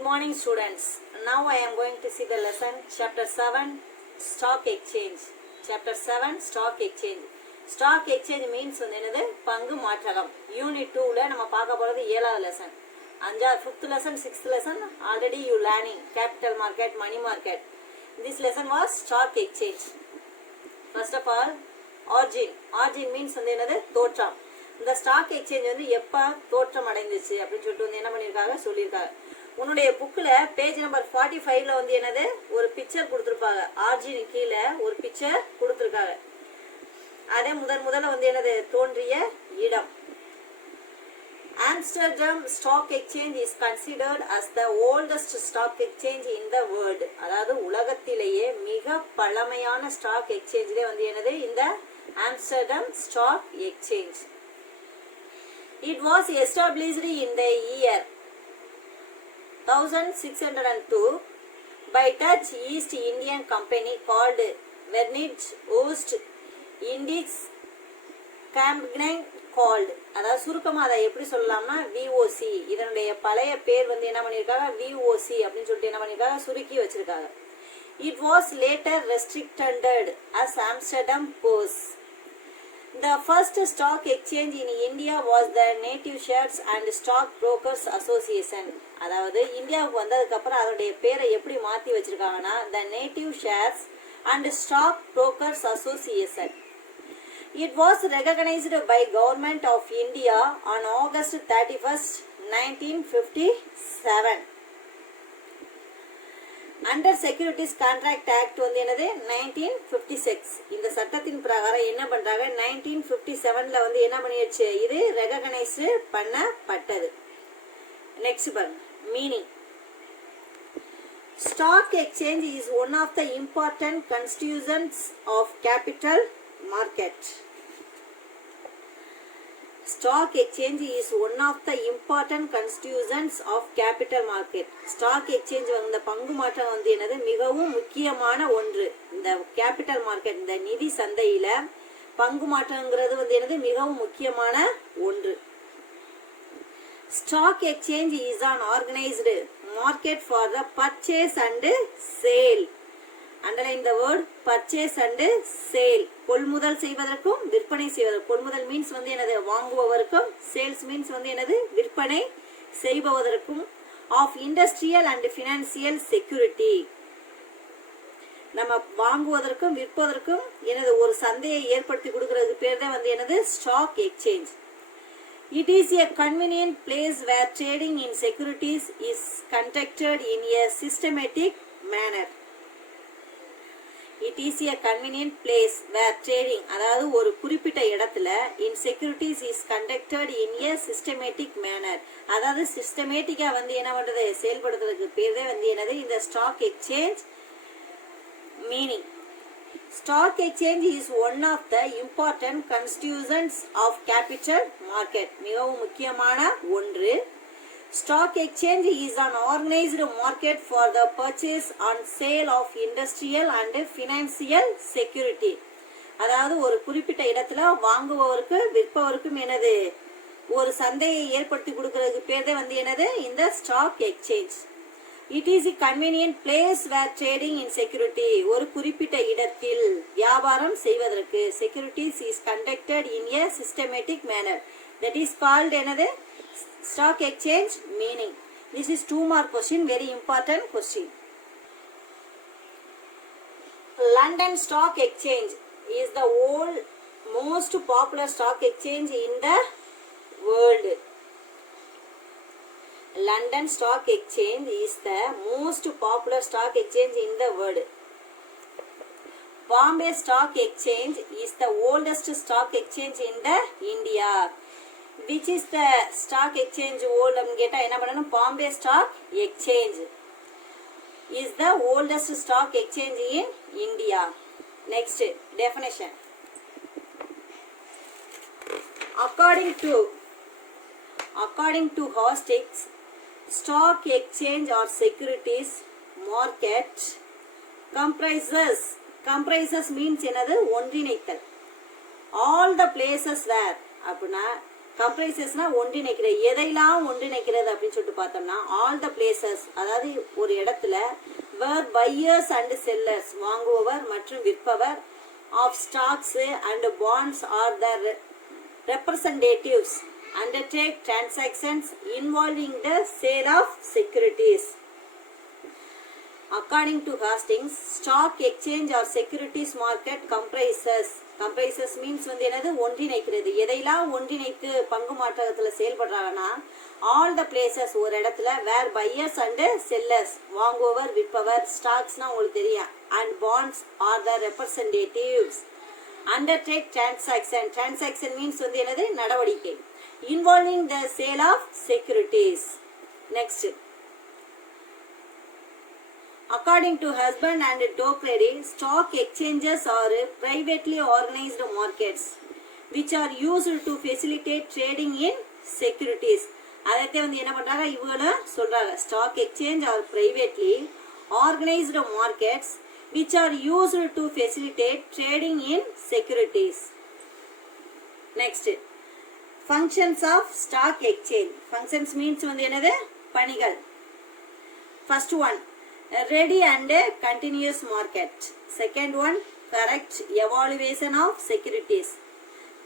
Good morning students. Now I am going to see the lesson chapter 7 stock exchange. Chapter 7 stock exchange. Stock exchange means என்னது பங்கு மாற்றகம். Unit 2 ல நம்ம பார்க்க போறது 7வது lesson. 5th lesson 6th lesson already you learning capital market, money market. This lesson was stock exchange. First of all origin. Origin means என்னது தோற்றம். இந்த ஸ்டாக் எக்ஸ்சேஞ்ச் வந்து எப்போ தோற்றம் அடைந்துச்சு அப்படின்னு சொல்லிட்டு வந்து என்ன பண்ணியிருக்காங்க சொல்லியிருக்காங்க. உன்னுடைய புக்கில் பேஜ் நம்பர் 45ல வந்து என்னது ஒரு பிக்சர் கொடுத்துருப்பாங்க. ஆர்ஜின் கீழே ஒரு பிக்சர் கொடுத்துருக்காங்க. அதே முதல்ல வந்து என்னது தோன்றிய இடம். Amsterdam stock exchange is considered as the oldest stock exchange in the world. அதாவது உலகத்திலேயே மிக பழமையான ஸ்டாக் எக்ஸ்சேஞ்சிலே வந்து என்னது இந்த Amsterdam stock exchange. It was established in the year 1602 by Dutch East Indian Company called Verenigd Oost Indisch Compagnie called. அதாவது சுருக்கமாக அதை எப்படி சொல்லலாம்னா VOC. இதனுடைய பழைய பேர் வந்து என்ன பண்ணியிருக்காங்க VOC அப்படின்னு சொல்லிட்டு என்ன பண்ணியிருக்காங்க சுருக்கி வச்சிருக்காங்க. It was later restricted as Amsterdam Pors. The first stock exchange in India was the Native Shares and Stock Brokers Association. அதாவது இந்தியாவுக்கு வந்ததுக்கு அப்புறம் அதோடைய பேரை எப்படி மாத்தி வச்சிருக்காங்கன்னா the Native Shares and Stock Brokers Association. It was recognized by Government of India on August 31st, 1957. Under securities contract act வந்து என்னது 1956. இந்த சட்டத்தின் பிரகாரம் என்ன பண்றாங்க 1957ல வந்து என்ன பண்ணிடுச்சு இது ரெகக்னைஸ் பண்ணப்பட்டது. நெக்ஸ்ட் பாருங்க meaning. Stock exchange is one of the important constitutions of capital market. Stock exchange is one of the important constituents of capital market. Stock exchange இந்த பங்கு மாற்றம் வந்து என்னது மிகவும் முக்கியமான ஒன்று. இந்த கேபிட்டல் மார்க்கெட் இந்த நிதி சந்தையில பங்கு மாற்றம்ங்கிறது வந்து என்னது மிகவும் முக்கியமான ஒன்று. Stock exchange is an organized market for the purchase and sale. Underline the word purchase and sale. கொள்முதல் செய்வதற்கும் விற்பனை செய்வதற்கும். கொள்முதல் மீன்ஸ் வந்து என்னது வாங்குபவருக்கும், சேல்ஸ் மீன்ஸ் வந்து என்னது விற்பனை செய்பவதற்கும் of industrial and financial security. நம்ம வாங்குவதற்கும் விற்பதற்கும் என்னது ஒரு சந்தையை ஏற்படுத்தி கொடுக்கறதுக்கு பேர் தான் வந்து என்னது stock exchange. It is a convenient place where trading in securities is conducted in a systematic manner. It is a convenient place where trading அதாவது ஒரு குறிப்பிட்ட இடத்துல in securities is conducted in a systematic manner. அதாவது சிஸ்டமேட்டிக்கா வந்து என்ன பண்றது செயல்படுத்துறதுக்கு பேர் தான் வந்து என்னது இந்த stock exchange. Meaning. Stock exchange is one of the important constituents of capital market. மிகவும் முக்கியமான ஒன்று. Stock exchange is an organized market for the purchase and sale of industrial and financial security. அதாவது ஒரு குறிப்பிட்ட இடத்துல வாங்குபவருக்கு விற்பவருக்கும் என்னது ஒரு சந்தையை ஏற்படுத்தி கொடுக்கறதுக்கு பேர் தான் வந்து என்னது இந்த stock exchange. It is a convenient place where trading in security ஒரு குறிப்பிட்ட இடத்தில் வியாபாரம் செய்வதற்கு securities is conducted in a systematic manner. That is called என்னது stock exchange. Meaning. This is 2 mark question, very important question. London Stock Exchange is the most popular stock exchange in the world. London Stock Exchange is the most popular stock exchange in the world. Bombay Stock Exchange is the oldest stock exchange in the India. Which is the stock exchange old கேட்டா என்ன பண்ணணும் Bombay Stock Exchange is the oldest stock exchange in India. Next definition. According to Hostix, stock exchange or securities market comprises means என்னது ஒன்றிணைத்தல். All the places where அப்படின்னா கம்ப்ரைசஸ்னா ஒன்றிணைக்கிறது. எதையெல்லாம் ஒன்றிணைக்கிறது அப்படின்னு சொல்லிட்டு பார்த்தோம்னா all the places, அதாவது ஒரு இடத்துல வேர் பையர்ஸ் அண்ட் செல்லர்ஸ், வாங்குபவர் மற்றும் விற்பவர், of stocks and bonds are the representatives undertake transactions involving the sale of securities. According to Hastings, stock exchange or securities market comprises means வந்து என்னது, ஒன்றிணைக்கிறது. எதையெல்லாம் ஒன்றிணைத்து பங்கு மாற்றத்தில் செயல்படுறாங்கன்னா ஆல் த பிளேசஸ், ஒரு இடத்துல வேர் பையர்ஸ் அண்ட் செல்லர்ஸ், வாங்குபவர் விற்பவர், ஸ்டாக்ஸ்னா உங்களுக்கு தெரியும், and bonds are the representatives undertake transaction means வந்து என்னது, நடவடிக்கை, involving the sale of securities. Next, according to Husband and Dockery, stock exchanges are privately organized markets which are used to facilitate trading in securities. அதத்தை வந்து என்ன பண்றாங்க, இவங்க சொல்றாங்க stock exchange are privately organized markets which are used to facilitate trading in securities. Next, functions of stock exchange. Functions means வந்து என்னது, பணிகள். First one, ready and continuous market. Second one, correct evaluation of securities.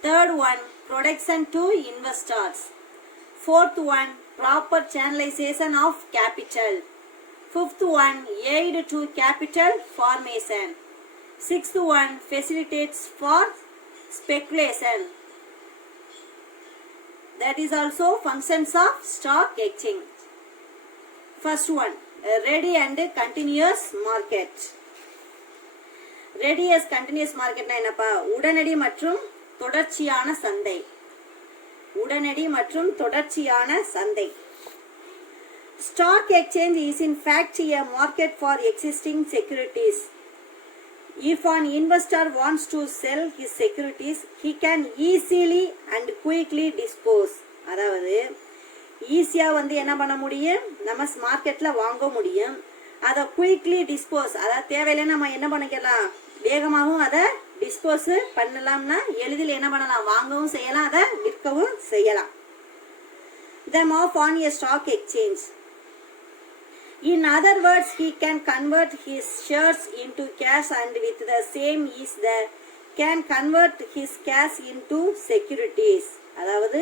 Third one, protection to investors. Fourth one, proper channelization of capital. Fifth one, aid to capital formation. Sixth one, facilitates for speculation. That is also functions of stock exchange. First one, ready and continuous market. Ready as continuous market na என்னப்பா, உடனடி மற்றும் தொடர்ச்சியான சந்தை. உடனடி மற்றும் தொடர்ச்சியான சந்தை. Stock exchange is in fact a market for existing securities. If an investor wants to sell his securities, he can easily and quickly dispose. அதாவது ஈஸியா வந்து என்ன பண்ண முடியும், நம்ம மார்க்கெட்ல வாங்க முடியும். அதை குயிக்லி டிஸ்போஸ், அதாவது தேவையில்லை நம்ம என்ன பண்ணிக்கலாம், வேகமாகவும் அதை டிஸ்போஸ் பண்ணலாம்னா எளிதில் என்ன பண்ணலாம், வாங்கவும் செய்யலாம், அதை விற்கவும் செய்யலாம். Them off on a stock exchange. In other words, he can convert his shares into cash and with the same ease can convert his cash into securities. அதாவது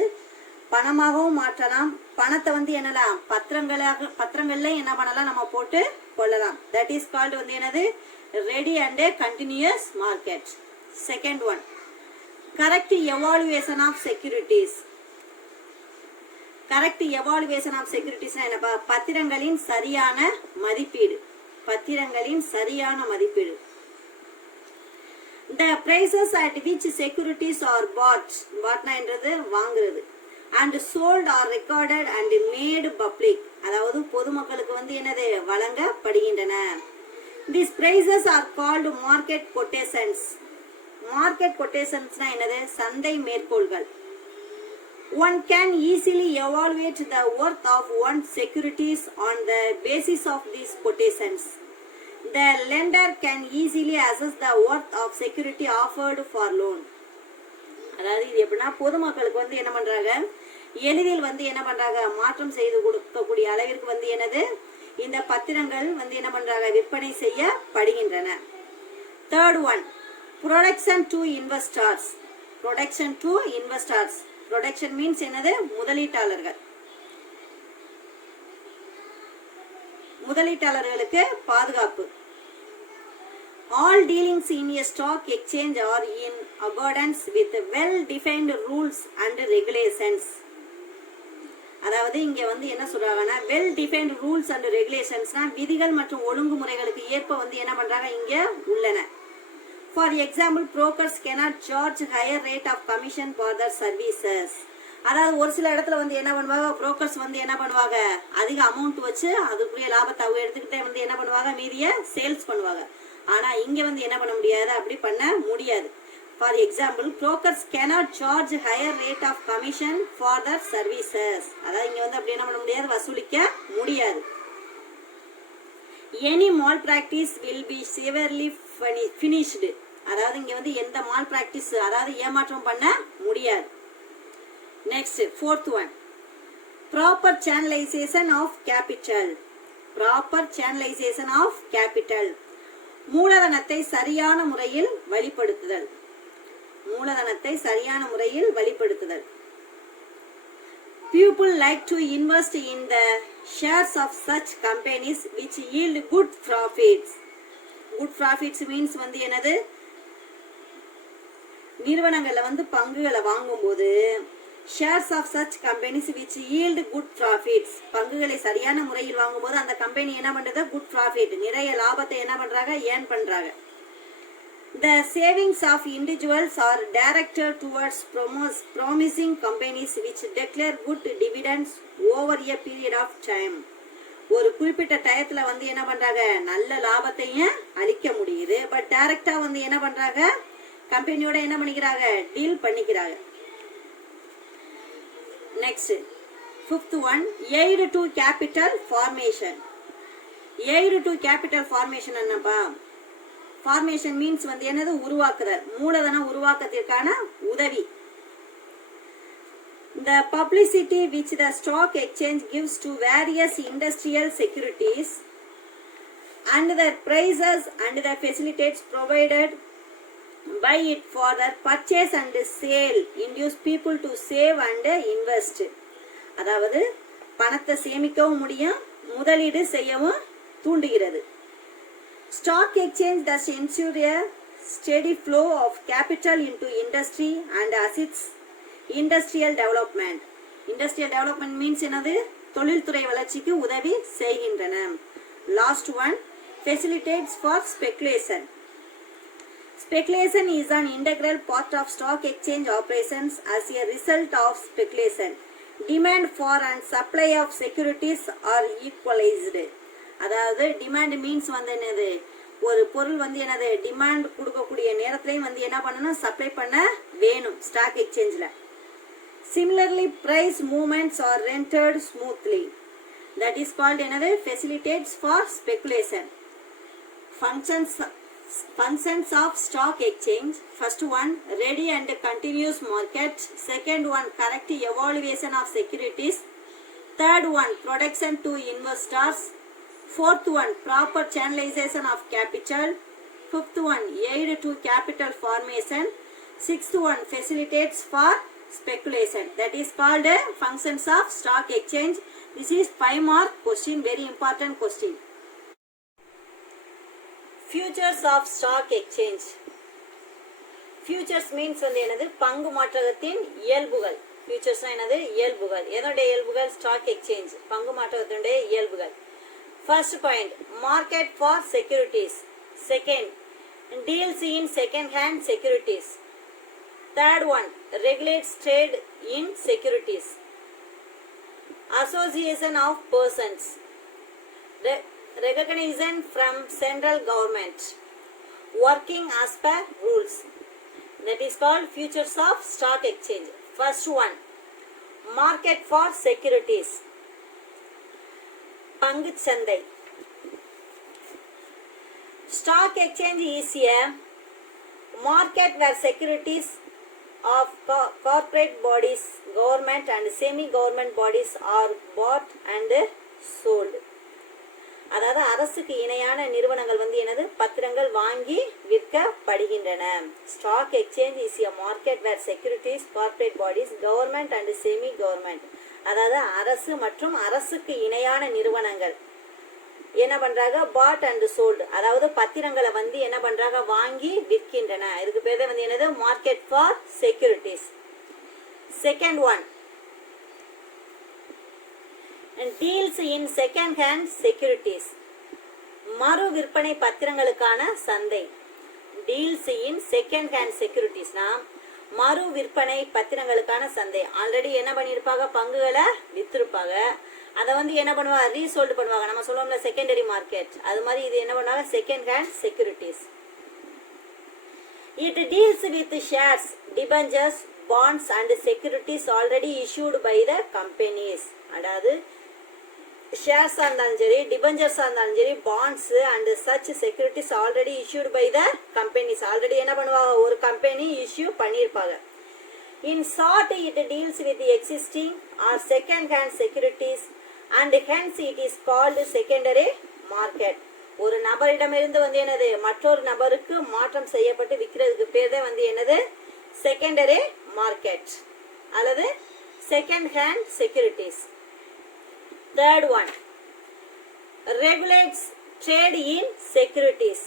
பணமாகவும் மாற்றலாம், பணத்தை வந்து என்னலாம் பத்திரங்கள்ல என்ன பண்ணலாம், நம்ம போட்டு கொள்ளலாம். That is called வந்து என்னது, ready and continuous market. Second one, correct evaluation of securities. Correct evaluation of செக்யூரிட்டிஸ்னா என்னப்பா, பத்திரங்களின் சரியான மதிப்பீடு. பத்திரங்களின் சரியான மதிப்பீடு. The prices at which securities are bought என்றது வாங்குறது, and sold are recorded and made public, அதாவது பொதுமக்களுக்கு வந்து என்னது, வழங்கப்படுகின்றன. These prices are called market quotations. Market quotationsனா என்னது, சந்தை மேற்கோள்கள். One can easily evaluate the worth of one's securities on the basis of these quotations. The lender can easily assess the worth of security offered for loan. அதாவது இது எப்படின்னா, பொதுமக்களுக்கு வந்து என்ன பண்றாங்க, எளிதில் வந்து என்ன பண்றாங்க, மாற்றம் செய்து கொடுக்கக்கூடிய அளவிற்கு வந்து என்னது, இந்த பத்திரங்கள் வந்து என்ன பண்றாங்க, விற்பனை செய்யப்படுகின்றன. Third one, protection to investors. Protection to investors. Protection means என்னது, முதலீட்டாளர்கள். முதலீட்டாளர்களுக்கு பாதுகாப்பு. All dealings in a stock exchange are in accordance with well-defined rules and regulations. அதாவது இங்க வந்து என்ன சொல்றாங்கன்னா, well-defined rules and regulationsனா விதிகள் மற்றும் ஒழுங்குமுறைகளுக்கு ஏற்ப வந்து என்ன பண்றாங்க, இங்க உள்ளன. For example, brokers cannot charge higher rate of commission for their services. அதாவது ஒரு சில இடத்துல வந்து என்ன பண்ணுவாங்க, brokers வந்து என்ன பண்ணுவாங்க, அதிக அமௌண்ட் வச்சு அதுக்குரிய லாபத்தை அவங்க எடுத்துக்கிட்டே வந்து என்ன பண்ணுவாங்க, மீதிய சேல்ஸ் பண்ணுவாங்க. ஆனா இங்க வந்து என்ன பண்ண முடியாது, அப்படி பண்ண முடியாது. For example, brokers cannot charge higher rate of commission for their services. அதாவது இங்க வந்து அப்படி என்ன பண்ண முடியாது, வசூலிக்க முடியாது. Any malpractice will be severely finished. அதாவது இங்க வந்து எந்த மால் பிராக்டிஸ், அதாவது ஏமாற்றம் பண்ண முடியாது. Next, fourth one, proper channelization of capital. Proper channelization of capital. மூலதனத்தை சரியான முறையில் வழிப்படுத்துதல். மூலதனத்தை சரியான முறையில் வழிப்படுத்துதல். People like to invest in the shares of such companies which yield good profits. Good profits means வந்து என்னது, நிறுவனங்கள்ல வந்து பங்குகளை வாங்கும்போது shares of such companies which yield good profits, பங்குகளை சரியான முறையில் வாங்கும்போது அந்த கம்பெனி என்ன பண்றது, good profit, நிறைய லாபத்தை என்ன பண்றாங்க, ஏர்ன் பண்றாங்க. The savings of individuals are directed towards promising companies which declare good dividends over a period of time. ஒரு குறிப்பிட்ட டயத்துல வந்து என்ன பண்றாங்க, நல்ல லாபத்தையும் அளிக்க முடியுது. பட் டைரக்டா வந்து என்ன பண்றாங்க, கம்பெனியோட என்ன பண்ணிக்கிறாங்க, டீல் பண்ணிக்கிறாங்க. Next, fifth one, aid to capital formation. Aid to capital formation என்னப்பா, ஃபார்மேஷன் மீன்ஸ் வந்து என்னது, உருவாக்குதல், மூலதன உருவாக்கத்திற்கான உதவி. The publicity which the stock exchange gives to various industrial securities and their prices and the facilities provided by it for their purchase and sale induce people to save and invest. அதாவது பணத்தை சேமிக்கவும் முடியும், முதலீடு செய்யவும் தூண்டுகிறது. Stock exchange thus ensure a steady flow of capital into industry and assists industrial development. Industrial development means என்னது, தொழில்துறை வளர்ச்சிக்கு உதவி செய்கின்றன. Last one, facilitates for speculation. Speculation is an integral part of stock exchange operations. As a result of speculation, demand for and supply of securities are equalized. அதாவது demand means வந்து என்னது, ஒரு பொருள் வந்து என்னது, டிமாண்ட் கொடுக்கக்கூடிய நேரத்திலையும் வந்து என்ன பண்ணணும், சப்ளை பண்ண வேணும் ஸ்டாக் எக்ஸ்சேஞ்சில். Similarly price movements are rendered smoothly. That is called என்னது, facilitates for speculation. Functions of stock exchange. First one, ready and continuous market. Second one, correct evaluation of securities. Third one, protection to investors. Fourth one, proper channelization of capital. Fifth one, aid to capital formation. Sixth one, facilitates for speculation. That is called functions of stock exchange. This is 5 mark question, very important question. Futures of stock exchange. Futures means வந்து என்னது, பங்கு மாற்றகத்தின் இயல்புகள். Futures என்னது, இயல்புகள். எதனுடைய இயல்புகள், stock exchange, பங்கு மாற்றகத்தினுடைய இயல்புகள். First point, market for securities. Second, deals in second hand securities. Third one, regulates trade in securities. Association of persons. Recognition from central government. Working as per rules. That is called futures of stock exchange. First one, market for securities. பங்கு சந்தை. Stock exchange is a market where securities of corporate bodies, government and semi-government bodies are bought and sold. அதாவது அரசுக்கு இணையான நிறுவனங்கள் வந்து என்னது, பத்திரங்கள் வாங்கி விற்கப்படுகின்றன. Stock exchange is a market where securities, corporate bodies, government and semi government, அதாவது அரசு மற்றும் அரசுக்கு இணையான நிறுவனங்கள் என்ன பண்றாங்க, பாட் அண்ட் சோல்டு, அதாவது பத்திரங்களை வந்து என்ன பண்றாங்க, வாங்கி விற்கின்றன. இதுக்கு பேர் வந்து என்னது, market for securities. Second one, deals in second hand securities. மறு விற்பனை பத்திரங்களுக்கான சந்தை. deals in second hand securities னா மறு விற்பனை பத்திரங்களுக்கான சந்தை. ஆல்ரெடி என்ன பண்ணிருப்பாங்க, பங்குகளை வித்திருப்பாங்க, அதை வந்து என்ன பண்ணுவாங்க, ரீசோல்டு பண்ணுவாங்க. நம்ம சொல்லுவோம்ல செகண்டரி மார்க்கெட், அது மாதிரி இது என்ன பண்ணுவாங்க, second hand securities. It deals with shares, debentures, bonds and securities already issued by the companies. அதாவது ஷேர்ஸாக இருந்தாலும் சரி, டிபெஞ்சர்ஸாக இருந்தாலும் சரி, bonds and such securities already issued by the companies. Already என்ன பண்ணுவாங்க, ஒரு கம்பெனி இஷ்யூ பண்ணியிருப்பாங்க. In short, it deals with the existing or second-hand securities and hence it is called secondary market. ஒரு நபரிடமிருந்து வந்து என்னது மற்றொரு நபருக்கு மாற்றம் செய்யப்பட்டு விற்கிறதுக்கு பேர் தான் வந்து என்னது செகண்டரி மார்க்கெட் அல்லது second hand securities. Third one, regulates trade in securities.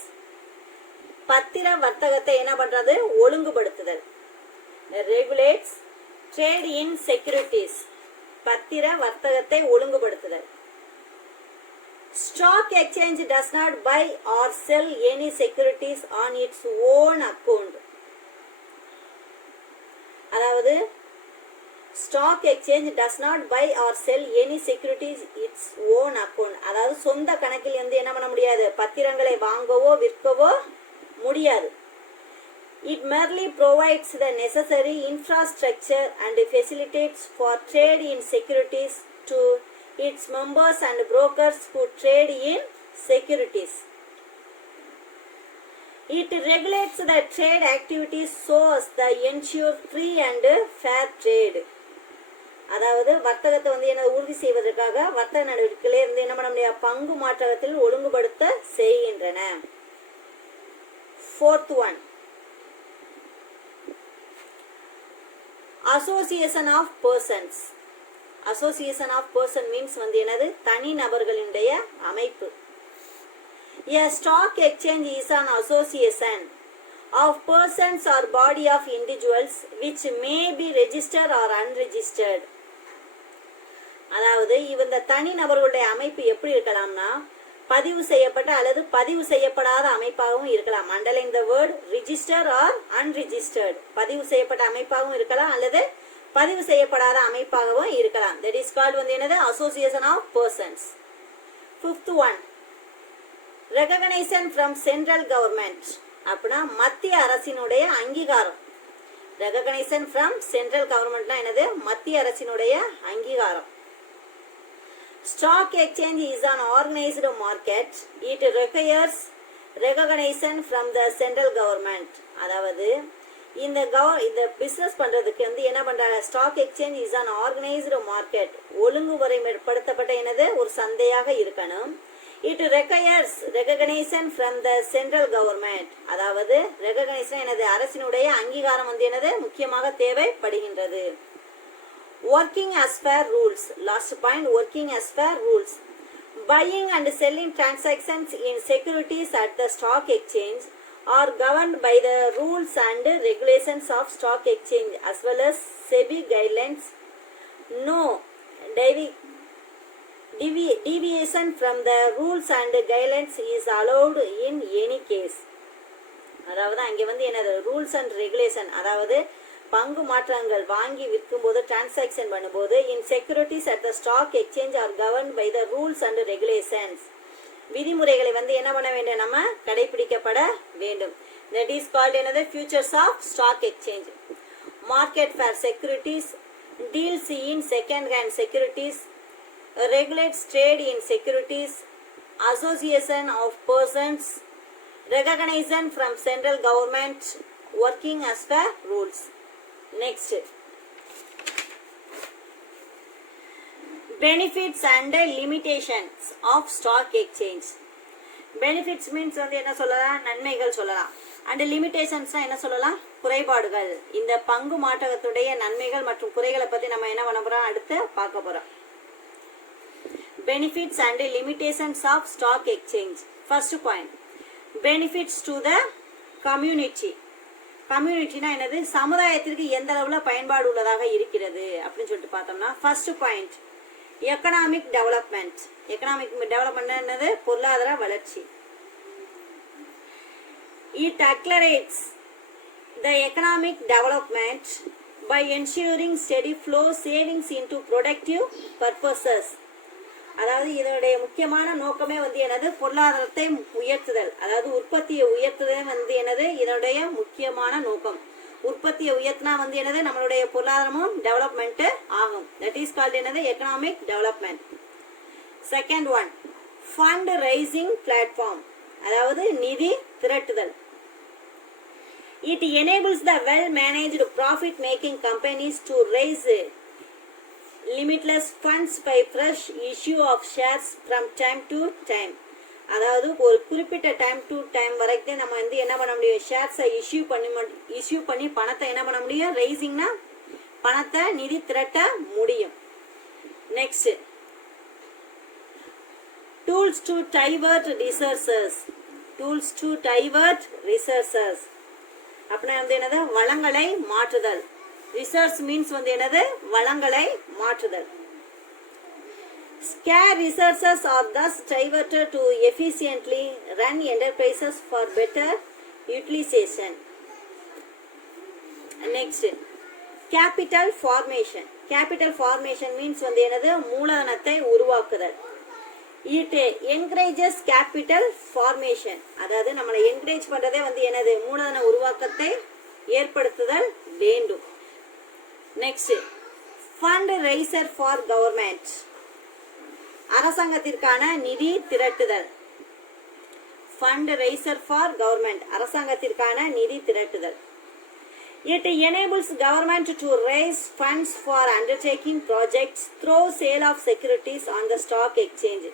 பத்திர வர்த்தகத்தை என்ன பண்றது? ஒழுங்குபடுத்துதல். regulates trade in securities. பத்திர வர்த்தகத்தை ஒழுங்குபடுத்துதல். Stock exchange does not buy or sell any securities on its own account. அதாவது stock exchange does not buy or sell any securities its own account. அதாவது சொந்த கணக்கில் வந்து என்ன பண்ண முடியாது? பத்திரங்களை வாங்கவோ விற்கவோ முடியாது. It merely provides the necessary infrastructure and facilitates for trade in securities to its members and brokers who trade in securities. It regulates the trade activities so as to ensure free and fair trade. அதாவது வர்த்தகத்தை வந்து என்ன உறுதி செய்வதற்காக வர்த்தக நடவடிக்கைகளே இருந்து என்ன பண்ண முடியாது? பங்கு மாற்றத்தில் ஒழுங்குபடுத்த செய்கின்றன. Fourth one, association of persons. association of person means வந்து என்னது? தனி நபர்களுடைய அமைப்பு. A stock exchange is an association of persons or body of individuals which may be registered or unregistered. அதாவது இந்த தனி நபர்களுடைய அமைப்பு எப்படி இருக்கலாம்னா பதிவு செய்யப்பட்ட அல்லது பதிவு செய்யப்படாத அமைப்பாகவும் இருக்கலாம். Underline the word register or unregistered. பதிவு செய்யப்பட்ட அமைப்பாகவும் இருக்கலாம் அல்லது பதிவு செய்யப்படாத அமைப்பாகவும் இருக்கலாம். தட் இஸ் கால்ட் வந்து என்னது? Association of persons. Fifth one, recognition from central government. அப்படின்னா மத்திய அரசினுடைய அங்கீகாரம். ரெகக்னைசேஷன் ஃப்ரம் சென்ட்ரல் கவர்மெண்ட்னா என்னது? மத்திய அரசினுடைய அங்கீகாரம். Stock exchange is an organized market. It requires recognition from the central government. அதாவது இந்த பிசினஸ் பண்றதுக்கு வந்து என்ன பண்றாங்க? Stock exchange is an organized market. ஒழுங்குமுறைப்படுத்தப்பட்ட என்னது? ஒரு சந்தையாக இருக்கணும். It requires recognition from the central government. அதாவது recognition என்னது? அரசினுடைய அங்கீகாரம் வந்து என்னது? முக்கியமாக தேவைப்படுகின்றது. Working as per rules. Last point, working as per rules. Buying and selling transactions in securities at the stock exchange are governed by the rules and regulations of stock exchange as well as SEBI guidelines. No deviation from the rules and guidelines is allowed in any case. அதாவது அங்கே வந்து என்னது? Rules and regulation. அதாவது பங்கு மாற்றங்கள் வாங்கி விற்கும் போது டிரான்சாக்சன் பண்ணும்போது in securities at the stock exchange are govern by the rules and regulations. விதிமுறைகளை வந்து என்ன பண்ண வேண்டும்? நம்ம கடைபிடிக்கப்பட வேண்டும். தட் இஸ் கால்ட் என்னது? Futures of stock exchange. Market for securities deals in second hand securities, regulates trade in securities, association of persons, recognition from central government, working as per rules. Next, benefits and limitations of stock exchange. Benefits means வந்து என்ன சொல்லலாம்? நன்மைகள் சொல்லலாம். and limitations என்ன சொல்லலாம்? குறைபாடுகள். இந்த பங்கு மாற்றத்துடைய நன்மைகள் மற்றும் குறைகளை பத்தி நம்ம என்ன பண்ண போறோம்? அடுத்து பார்க்க போறோம். Benefits and limitations of stock exchange. First point, benefits to the community. கம்யூனிட்டினா என்னது? சமுதாயத்திற்கு எந்த அளவுல பயன்பாடு உள்ளதாக இருக்கிறது அப்படின்னு சொல்லிட்டு பார்த்தோம்னா first point, economic development. Economic development என்னது? பொருளாதார வளர்ச்சி. It accelerates the economic development by ensuring steady flow savings into productive purposes. அதாவது இதனுடைய முக்கியமான நோக்கமே வந்து என்னது? பொருளாதாரத்தை உயர்த்துதல். அதாவது உற்பத்தியை உயர்த்துதல் வந்து என்னது? இதனுடைய முக்கியமான நோக்கம். உற்பத்தியை உயர்த்தினா வந்து என்னது? நம்மளுடைய பொருளாதாரமும் டெவலப்மெண்ட் ஆகும். தட் இஸ் கால்ட் என்னது? Economic development. Second one, fund raising platform. அதாவது நிதி திரட்டுதல். It enables the well-managed profit-making companies to raise limitless funds by fresh issue of shares from time to time. அதாவது ஒரு குறிப்பிட்ட டைம் டு டைம் வரைக்கும் நம்ம வந்து என்ன பண்ண முடியும், ஷேர்ஸை இஷ்யூ பண்ணி பணத்தை என்ன பண்ண முடியும், ரைசிங்னா பணத்தை நிதி திரட்ட முடியும். Next, tools to divert resources. Tools to divert resources அப்படின்னா வந்து என்னது, வளங்களை மாற்றுதல். ரிசோர்ஸ் மீன்ஸ் வந்து என்னது, வளங்களை மாற்றுதல். Scarce resources are thus diverted to efficiently run enterprises for better utilization. Next, capital formation. Capital formation means வந்து என்னது, மூலதனத்தை உருவாக்குதல். It encourages capital formation. அதாவது நம்மளை என்கரேஜ் பண்றதே வந்து என்னது, மூலதன உருவாக்கத்தை ஏற்படுத்துதல் வேண்டும். Next, fund raiser for government. அரசாங்கத்திற்கான நிதி திரட்டுதல். ஃபண்ட் ரைசர் ஃபார் கவர்மெண்ட், அரசாங்கத்திற்கான நிதி திரட்டுதல். It enables government to raise funds for undertaking projects through sale of securities on the stock exchange.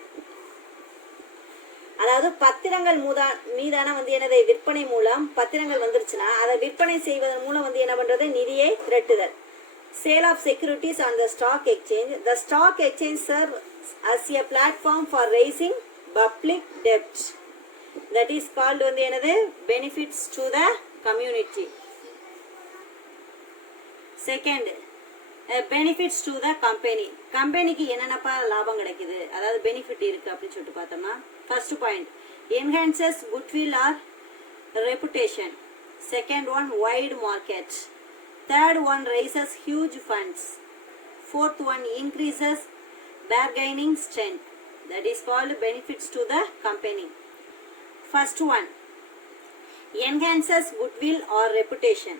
அதாவது பத்திரங்கள் மீதான வந்து என்னது, விற்பனை மூலம் பத்திரங்கள் வந்துருச்சுன்னா அதை விற்பனை செய்வதன் மூலம் வந்து என்ன பண்றது, நிதியை திரட்டுதல். Sale of securities on the stock exchange. The stock exchange serves as a platform for raising public debt. That is called வந்து என்னது, benefits to the community. Second, benefits to the company. கம்பெனிக்கு என்னென்னப்பா லாபம் கிடைக்குது, அதாவது பெனிஃபிட் இருக்கு அப்படின்னு சொல்லிட்டு பார்த்தோம்னா, first point, enhances goodwill or reputation. Second one, wide market. Third one, raises huge funds. Fourth one, increases bargaining strength. That is called benefits to the company. First one, enhances goodwill or reputation.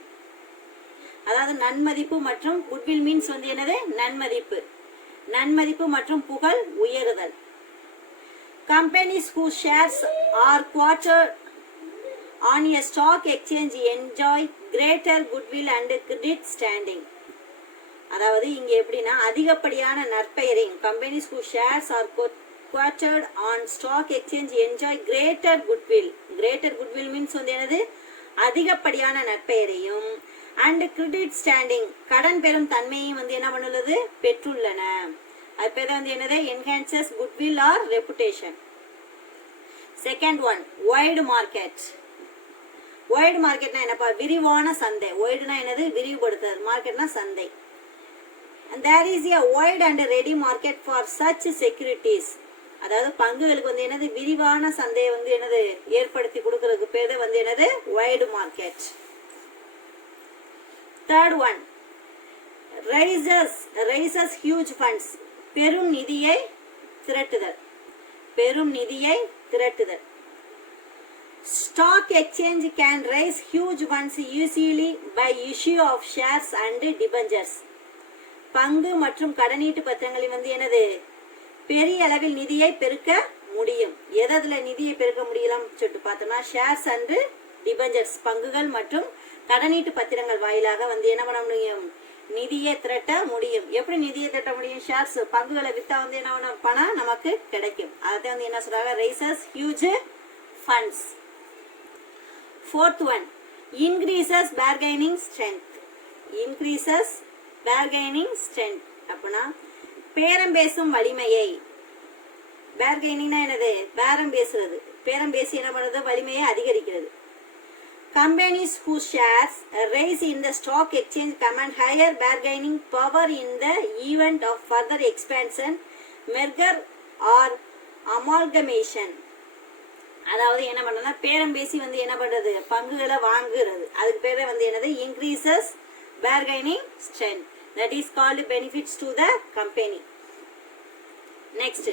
அதாவது நன்மதிப்பு மற்றும் goodwill means வந்து என்னது, நன்மதிப்பு. நன்மதிப்பு மற்றும் புகழ் உயருதல். Companies whose shares are quoted on a stock exchange enjoy greater goodwill and credit standing. அதாவது இங்க எப்படின்னா, அதிகப்படியான நற்பெயரையும், companies whose shares are quoted on stock exchange enjoy greater goodwill. Greater goodwill means வந்து என்னது, அதிகப்படியான நற்பெயரையும் and credit standing, கடன் பெறும் தன்மையும் வந்து என்ன பண்ணுள்ளது, பெற்றுள்ளன. அது பேர் வந்து என்னது, enhances goodwill or reputation. Second one, wide market. Wide மார்க்கெட்னா என்னப்பா, விரிவான சந்தை. வைடுனா என்னது, விரிவுபடுத்துறது. மார்க்கெட்னா சந்தை. And there is a wide and ready market for such securities. அதாவது பங்குகளுக்கு வந்து என்னது, விரிவான சந்தையை வந்து என்னது ஏற்படுத்தி கொடுக்கறதுக்கு பேரு வந்து என்னது, wide market. Third one, raises huge funds. பெரும் நிதியை திரட்டுதல். பெரும் நிதியை திரட்டுதல். Stock exchange can raise huge funds usually by issue of shares and debentures. பங்கு மற்றும் கடனீட்டு பத்திரங்களில் வந்து என்னது, பெரிய அளவில் நிதியை பெருக்க முடியும். எதுல நிதியை பெருக்க முடியலாம் சொல்லிட்டு பார்த்தோம்னா, ஷேர்ஸ் அண்ட் டிபெஞ்சர்ஸ், பங்குகள் மற்றும் கடனீட்டு பத்திரங்கள் வாயிலாக வந்து என்ன பண்ண முடியும், நிதியை திரட்ட முடியும். எப்படி நிதியை திரட்ட முடியும், ஷேர்ஸ் பங்குகளை வித்தா வந்து என்ன பணம் நமக்கு கிடைக்கும். அதை வந்து என்ன சொல்றாங்க, raises huge funds. Fourth one, increases bargaining strength. Increases bargaining strength அப்படின்னா பேரம் பேசும் வலிமையை. bargaining என்னது, பேரம் பேசுறது. பேரம் பேசி என்ன பண்ணுறது, வலிமையை அதிகரிக்கிறது. Companies whose shares raise in the stock exchange command higher bargaining power in the event of further expansion, merger or amalgamation. அதாவது என்ன பண்றதுன்னா, பேரம் பேசி வந்து என்ன பண்றது, பங்குகளை வாங்குறது. அதுக்கு பேரு வந்து என்னது, increases bargaining strength. That is called benefits to the company. Next,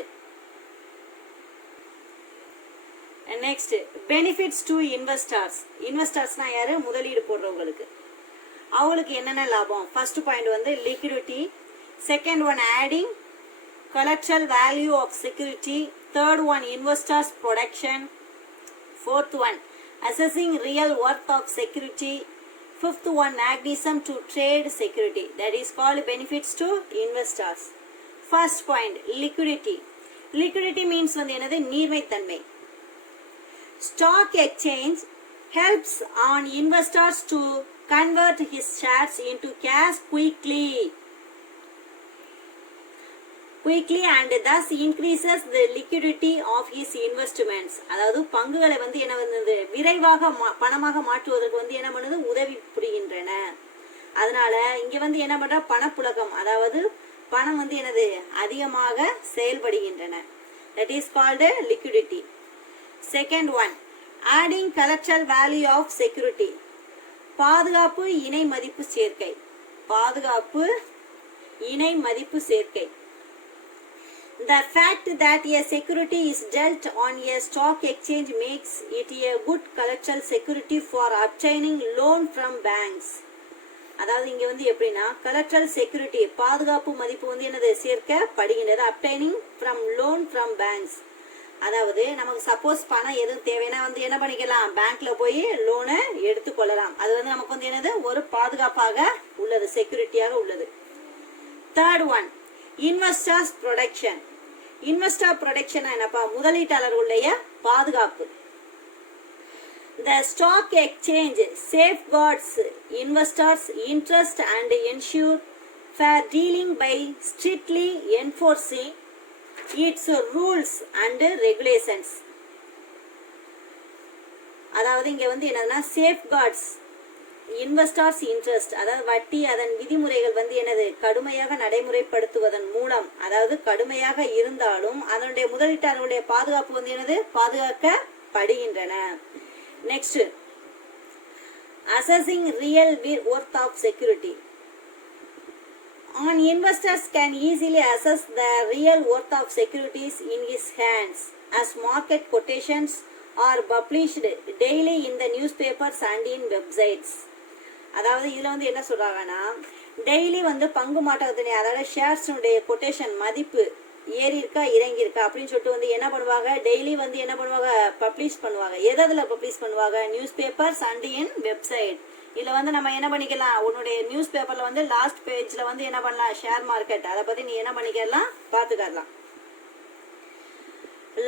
benefits to investors. Investorsனா யாரு, முதலீடு போடுறவங்களுக்கு. அவங்களுக்கு என்னென்ன லாபம்? ஃபர்ஸ்ட் பாயிண்ட் வந்து liquidity. Second one, adding collateral value of security. Third one, investors protection. Fourth one, assessing real worth of security. Fifth one, mechanism to trade security, that is called benefits to investors. First point, liquidity. Liquidity means வந்து என்னது, நீர்மைத்தன்மை. Stock exchange helps on investors to convert his shares into cash quickly and thus increases the liquidity of his investments. அதாவது பங்குகளை வந்து என்ன வந்து விரைவாக பணமாக மாற்றுவதற்கு வந்து என்ன பண்ணுது, உதவி புரிகின்றன. அதனால இங்க வந்து என்ன பண்ற, பணப்புழக்கம், அதாவது பணம் வந்து என்னது அதிகமாக செயல்படுகின்றன. That is called liquidity. Second one, adding collateral value of security. பாதுகாப்பு இணை மதிப்பு சேர்க்கை. பாதுகாப்பு இணை மதிப்பு சேர்க்கை. The fact that a security is dealt on a stock exchange makes it a good collateral security for obtaining loan from banks. அதாவது இங்க வந்து எப்படின்னா, collateral security பாதுகாப்பு மதிப்பு வந்து என்னது சேர்க்கப்படுகின்றது. obtaining from loan from banks. அதாவது நமக்கு சப்போஸ் பணம் எதுவும் தேவைன்னா வந்து என்ன பண்ணிக்கலாம், பேங்க்ல போய் லோனை எடுத்துக்கொள்ளலாம். அது வந்து நமக்கு வந்து என்னது, ஒரு பாதுகாப்பாக உள்ளது, செக்யூரிட்டியாக உள்ளது. Third one, investors protection. Investor protection என்னப்பா, முதலீட்டாளர்களுடைய பாதுகாப்பு. The stock exchange safeguards investors' interest and ensure fair dealing by strictly enforcing its rules and regulations. அதாவது இங்க வந்து என்னதுன்னா, safeguards இன்வெஸ்டர்ஸ் இன்ட்ரெஸ்ட், அதாவது வட்டி அதன் விதிமுறைகள் வந்து என்னது கடுமையாக நடைமுறைப்படுத்துவதன் மூலம், அதாவது கடுமையாக இருந்தாலும் அதனுடைய முதலீட்டாளர்களுடைய பாதுகாப்பு வந்து என்னது பாதுகாக்கப்படுகின்றன. Next, assessing real worth of security. An investors can easily assess the real worth of securities in his hands as market quotations are published daily in the newspapers and in websites. அதாவது இதுல வந்து என்ன சொல்றாங்கன்னா, daily வந்து பங்கு மாற்றத்தினை, அதாவது ஷேர்ஸ்னுடைய quotation மதிப்பு ஏறி இருக்கா இறங்கி இருக்கா அப்படின்னு சொல்லிட்டு வந்து என்ன பண்ணுவாங்க, டெய்லி வந்து என்ன பண்ணுவாங்க, பப்ளிஷ் பண்ணுவாங்க. எதுல பப்ளிஷ் பண்ணுவாங்க, news papers and in website. இதுல வந்து நம்ம என்ன பண்ணிக்கலாம், உன்னுடைய நியூஸ் பேப்பர்ல வந்து லாஸ்ட் பேஜ்ல வந்து என்ன பண்ணலாம், ஷேர் மார்க்கெட் அதை பத்தி நீ என்ன பண்ணிக்கலாம், பாத்துக்கலாம்.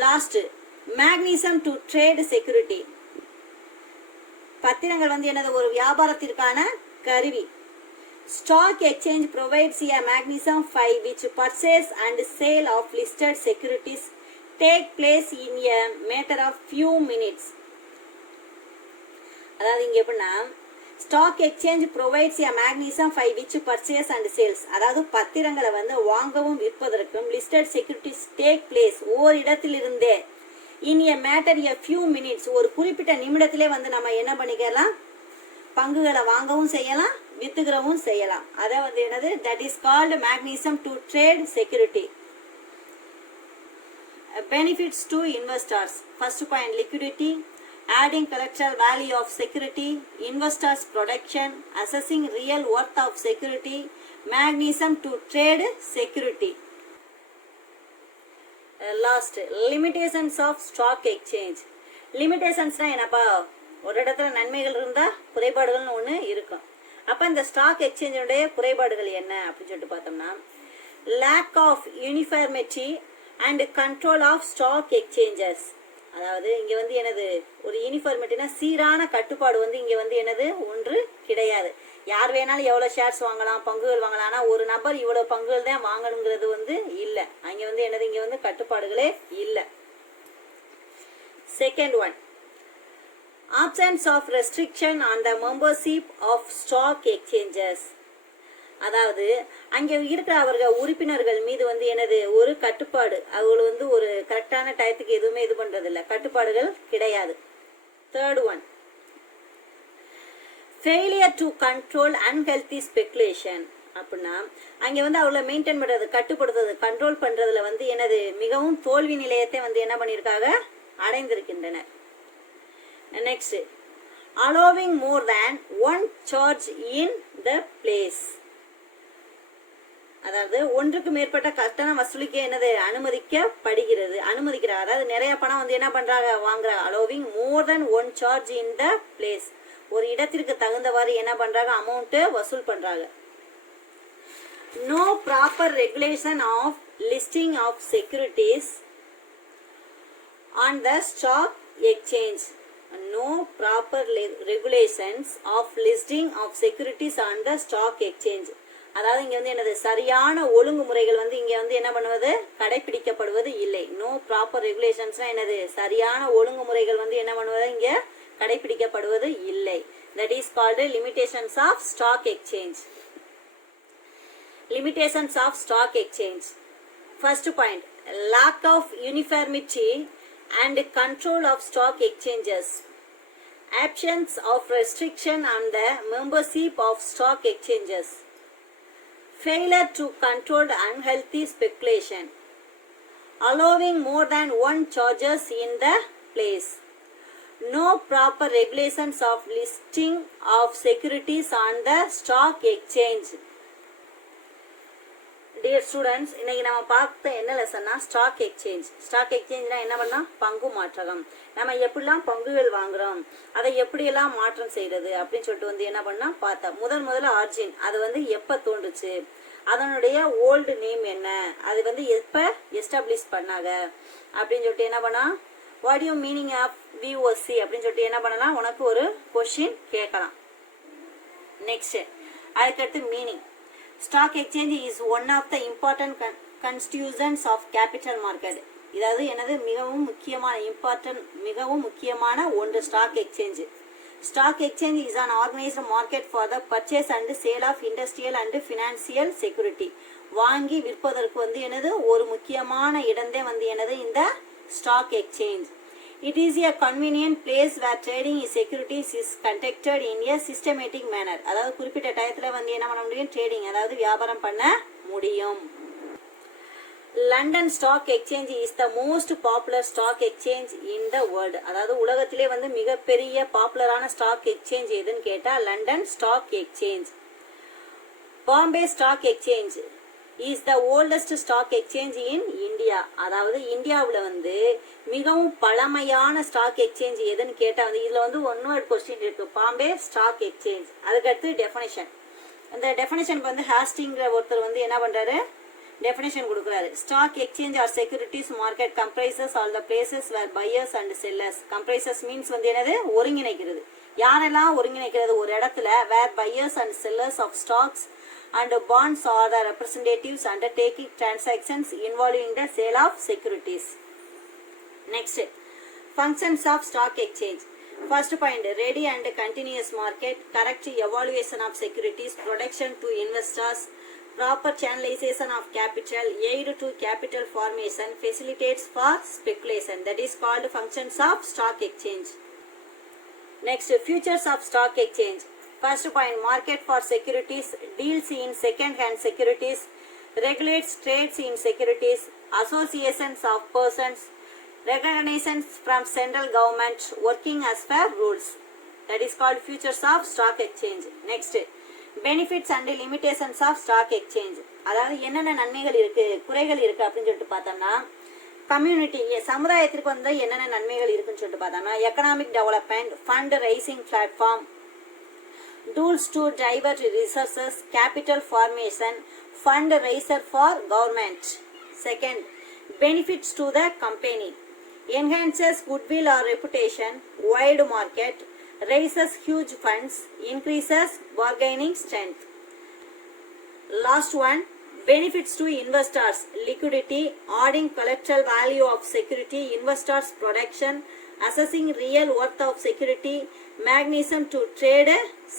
Last, mechanism to trade security. பத்திரங்கள் வந்து என்னது, ஒரு வியாபாரத்திற்கான கருவி. Stock exchange provides a mechanism by which purchase and sale of listed securities take place in a matter of few minutes. அதாவது இங்க எப்படின்னா, stock exchange provides a mechanism by which purchase and sales, அதாவது பத்திரங்களை வந்து வாங்கவும் விற்பதற்கும் listed securities take place ஓரிடத்திலிருந்தே in a matter a few minutes, ஒரு குறிப்பிட்ட நிமிடத்திலே வந்து நம்ம என்ன பண்ணிக்கலாம், பங்குகளை வாங்கவும் செய்யலாம் வித்துக்கிறவும் செய்யலாம். அதை வந்து என்னது, that is called mechanism to trade security. Benefits to investors. First point, liquidity, adding collateral value of security, investors protection, assessing real worth of security, mechanism to trade security. Last, limitations of stock exchange. லிமிடேஷன்ஸ்னா என்னப்பா, ஒரு இடத்துல நன்மைகள் இருந்தா குறைபாடுகள்னு ஒன்று இருக்கும். அப்போ இந்த stock எக்ஸ்சேஞ்சுடைய குறைபாடுகள் என்ன அப்படின்னு சொல்லிட்டு பார்த்தோம்னா, lack of uniformity and control of stock exchanges. அதாவது இங்கே வந்து என்னது, ஒரு யூனிஃபார்மிட்டினா சீரான கட்டுப்பாடு வந்து இங்கே வந்து என்னது ஒன்று கிடையாது. யார் வேணாலும் எவ்வளோ ஷேர்ஸ் வாங்கலாம், பங்குகள் வாங்கலாம். ஆனால் ஒரு நபர் இவ்வளோ பங்குகள் தான் வாங்கணுங்கிறது வந்து இல்லை. அங்கே வந்து என்னது, இங்கே வந்து கட்டுப்பாடுகளே இல்லை. Second one, absence of restriction on the membership of stock exchanges. அதாவது அங்கே இருக்கிற அவர்கள் உறுப்பினர்கள் மீது வந்து என்னது ஒரு கட்டுப்பாடு, அவர்கள் வந்து ஒரு கரெக்டான டயத்துக்கு எதுவுமே இது பண்றது இல்லை, கட்டுப்பாடுகள் கிடையாது. Third one, failure to control unhealthy speculation. அப்படின்னா அங்கே வந்து அவளை மெயின்டைன் பண்றது, கட்டுப்படுத்துறது, கண்ட்ரோல் பண்றதுல வந்து என்னது மிகவும் தோல்வி நிலையத்தை வந்து என்ன பண்ணியிருக்காங்க, அடைந்திருக்கின்றனர். Next, allowing more than one charge in the place. அதாவது ஒன்றுக்கு மேற்பட்ட கட்டணம் வசூலிக்க என்னது அனுமதிக்கிறார். அதாவது நிறைய பணம் வந்து என்ன பண்றாங்க வாங்குற. Allowing more than one charge in the place, ஒரு இடத்திற்கு தகுந்தவாறு என்ன பண்றாங்க அமௌண்ட் வசூல் பண்றாங்க. No proper regulation of listing of securities on the stock exchange. No proper regulations of listing of securities on the stock exchange. அதாவது இங்க வந்து என்னது சரியான ஒழுங்குமுறைகள் வந்து இங்க வந்து என்ன பண்ணுவது கடைபிடிக்கப்படுவது இல்லை. நோ ப்ராப்பர் ரெகுலேஷன்ஸ்னா என்னது சரியான ஒழுங்குமுறைகள் வந்து என்ன பண்ணுவது இங்க கடைபிடிக்கப்படுவது இல்லை. That is called limitations of stock exchange. Limitations of stock exchange. First point, lack of uniformity and control of stock exchanges. Absence of restriction on the membership of stock exchanges. Failure to control unhealthy speculation. Allowing more than one charges in the place. No proper regulations of listing of securities on the stock exchange. Dear students, இன்னைக்கு நம்ம பார்த்த என்ன லெசன்னா stock exchange. Stock எக்ஸ்சேஞ்ச்னா என்ன பண்ணா பங்கு மாற்றகம். நம்ம எப்படிலாம் பங்குகள் வாங்குறோம், அதை எப்படியெல்லாம் மாற்றம் செய்யறது அப்படின்னு சொல்லிட்டு வந்து என்ன பண்ணா பார்த்தா முதல்ல ஆர்ஜின் அது வந்து எப்போ தோன்றுச்சு, அதனுடைய ஓல்டு நேம் என்ன, அது வந்து எப்போ எஸ்டாப்ளிஷ் பண்ணாங்க அப்படின்னு சொல்லிட்டு என்ன பண்ணா what you meaning of VOC அப்படின்னு சொல்லிட்டு என்ன பண்ணலாம் உனக்கு ஒரு கொஸ்டின் கேட்கலாம். நெக்ஸ்ட் அதுக்கடுத்து meaning. Stock exchange is one of the important constituents of capital market. இதாவது என்னது மிகவும் முக்கியமான ஒன்று stock exchange. Stock exchange is an organized market for the purchase and sale of industrial and financial security. வாங்கி விற்பதற்கு வந்து என்னது ஒரு முக்கியமான இடந்தே வந்து என்னது இந்த stock exchange. It is a convenient place where trading in securities is conducted in a systematic manner. அதாவது குறிப்பிட்ட டயத்துல வந்து என்ன பண்ண முடியும் ட்ரேடிங் அதாவது வியாபாரம் பண்ண முடியும். London stock exchange is the most popular stock exchange in the world. அதாவது உலகத்திலே வந்து மிகப்பெரிய பாப்புலரான ஸ்டாக் எக்ஸ்சேஞ்ச் எதுன்னு கேட்டா London stock exchange. Bombay stock exchange is the oldest stock exchange in India. அதாவது இந்தியாவில் வந்து மிகவும் பழமையான ஸ்டாக் எக்ஸ்சேஞ்ச் எதுன்னு கேட்டால் வந்து இதில் வந்து ஒன்னொரு கொஸ்டின் இருக்கு. Bombay stock exchange. அதுக்கடுத்து டெஃபினேஷன். இந்த டெஃபினேஷனுக்கு வந்து ஹாஸ்டிங்கிற ஒருத்தர் வந்து என்ன பண்ணுறாரு டெஃபினேஷன் கொடுக்குறாரு. Stock exchange or securities market comprises all the places where buyers and sellers. Comprises means வந்து என்னது ஒருங்கிணைக்கிறது. யாரெல்லாம் ஒருங்கிணைக்கிறது ஒரு இடத்துல where buyers and sellers of stocks and bonds are the representatives undertaking transactions involving the sale of securities. Next, functions of stock exchange. First point, ready and continuous market, correct evaluation of securities, protection to investors, proper channelization of capital, aid to capital formation, facilitates for speculation. That is called functions of stock exchange. Next, features of stock exchange. First point, market for securities, deals in second-hand securities, regulates trades in securities, associations of persons, recognitions from central government, working as per rules. That is called features of stock exchange. Next, benefits and limitations of stock exchange. அதாவது என்னென்ன நன்மைகள் இருக்கு குறைகள் இருக்கு அப்படின்னு சொல்லிட்டு பார்த்தோம்னா community சமுதாயத்திற்கு வந்து என்னென்ன நன்மைகள் இருக்குன்னு சொல்லிட்டு பார்த்தோம்னா economic development, fund raising platform, tools to divert resources, capital formation, fundraiser for government. Second, benefits to the company, enhances goodwill or reputation, wide market, raises huge funds, increases bargaining strength. Last one, benefits to investors, liquidity, adding collateral value of security, investors protection, assessing real worth of security, mechanism to trade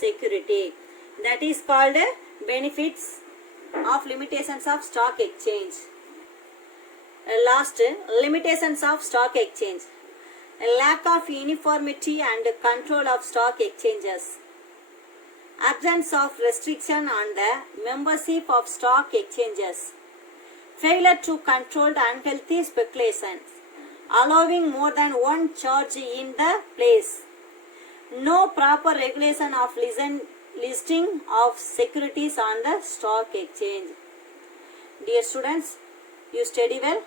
security. That is called benefits of limitations of stock exchange. Last, limitations of stock exchange. Lack of uniformity and control of stock exchanges. Absence of restriction on the membership of stock exchanges. Failure to control unhealthy speculations. Allowing more than one charge in the place. No proper regulation of listing of securities on the stock exchange. Dear students, you study well.